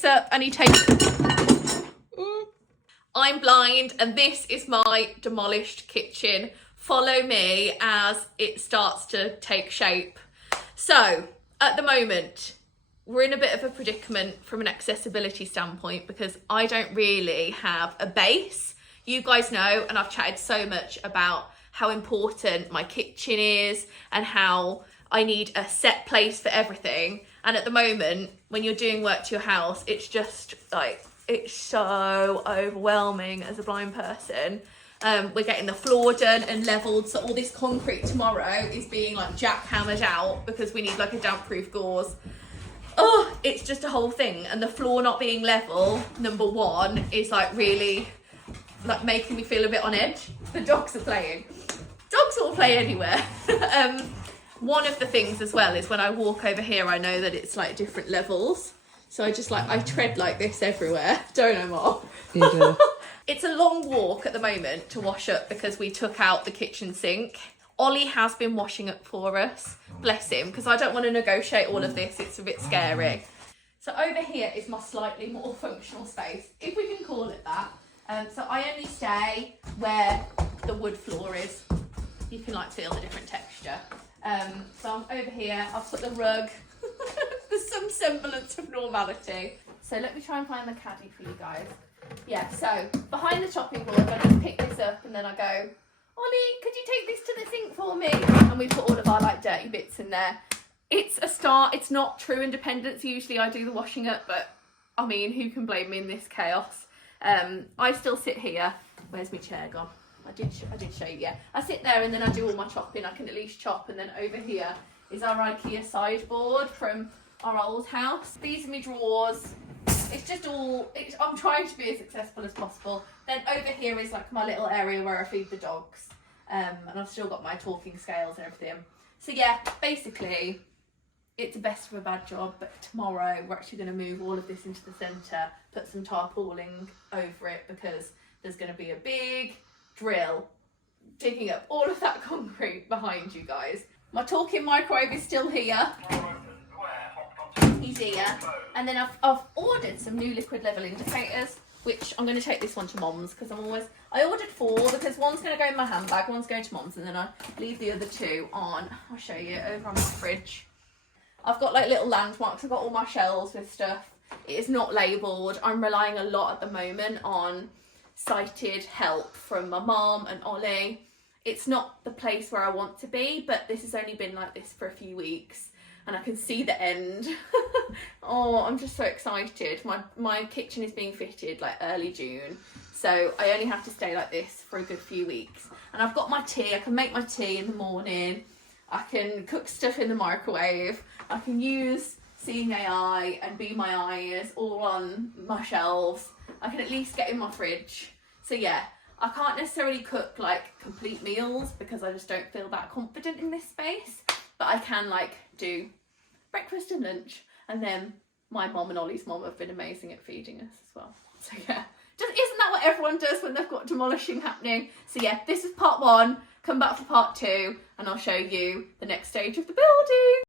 picks up and he takes... I'm blind and this is my demolished kitchen. Follow me as it starts to take shape. So, at the moment, we're in a bit of a predicament from an accessibility standpoint because I don't really have a base. You guys know, and I've chatted so much about how important my kitchen is and how I need a set place for everything. And at the moment, when you're doing work to your house, it's just like, it's so overwhelming as a blind person. We're getting the floor done and levelled, so all this concrete tomorrow is being like jackhammered out because we need like a damp-proof gauze. Oh, it's just a whole thing. And the floor not being level, number one, is like really like making me feel a bit on edge. The dogs are playing. Dogs will play anywhere. One of the things as well is when I walk over here, I know that it's like different levels. So I just like, I tread like this everywhere. Don't I, Mom? You do. It's a long walk at the moment to wash up because we took out the kitchen sink. Ollie has been washing up for us, bless him, because I don't want to negotiate all of this. It's a bit scary. So over here is my slightly more functional space, if we can call it that. So I only stay where the wood floor is. You can like feel the different texture. So I'm over here, I've put the rug. There's some semblance of normality. So let me try and find the caddy for you guys. Yeah, so behind the chopping board, I just pick this up and then I go, Ollie, could you take this to the sink for me? And we put all of our like dirty bits in there. It's a start. It's not true independence. Usually I do the washing up, but I mean, who can blame me in this chaos? I still sit here. Where's my chair gone? I did show you, yeah. I sit there and then I do all my chopping. I can at least chop. And then over here is our IKEA sideboard from our old house. These are my drawers. It's just all, I'm trying to be as accessible as possible. Then over here is like my little area where I feed the dogs. And I've still got my talking scales and everything. So yeah, basically, it's the best of a bad job, but tomorrow we're actually going to move all of this into the centre, put some tarpaulin over it because there's going to be a big drill digging up all of that concrete behind you guys. My talking microwave is still here. He's here. And then I've ordered some new liquid level indicators, which I'm going to take this one to Mom's because I ordered 4 because one's going to go in my handbag, one's going to Mom's, and then I leave the other 2 on, I'll show you, over on my fridge. I've got like little landmarks, I've got all my shelves with stuff. It is not labelled. I'm relying a lot at the moment on sighted help from my mum and Ollie. It's not the place where I want to be, but this has only been like this for a few weeks. And I can see the end. Oh, I'm just so excited. My kitchen is being fitted like early June. So I only have to stay like this for a good few weeks. And I've got my tea. I can make my tea in the morning. I can cook stuff in the microwave. I can use Seeing AI and Be My Eyes all on my shelves. I can at least get in my fridge. So yeah, I can't necessarily cook like complete meals because I just don't feel that confident in this space. But I can like do breakfast and lunch, and then my mom and Ollie's mom have been amazing at feeding us as well. So yeah, isn't that what everyone does when they've got demolishing happening? So yeah, this is part 1. Come back for part 2 and I'll show you the next stage of the building.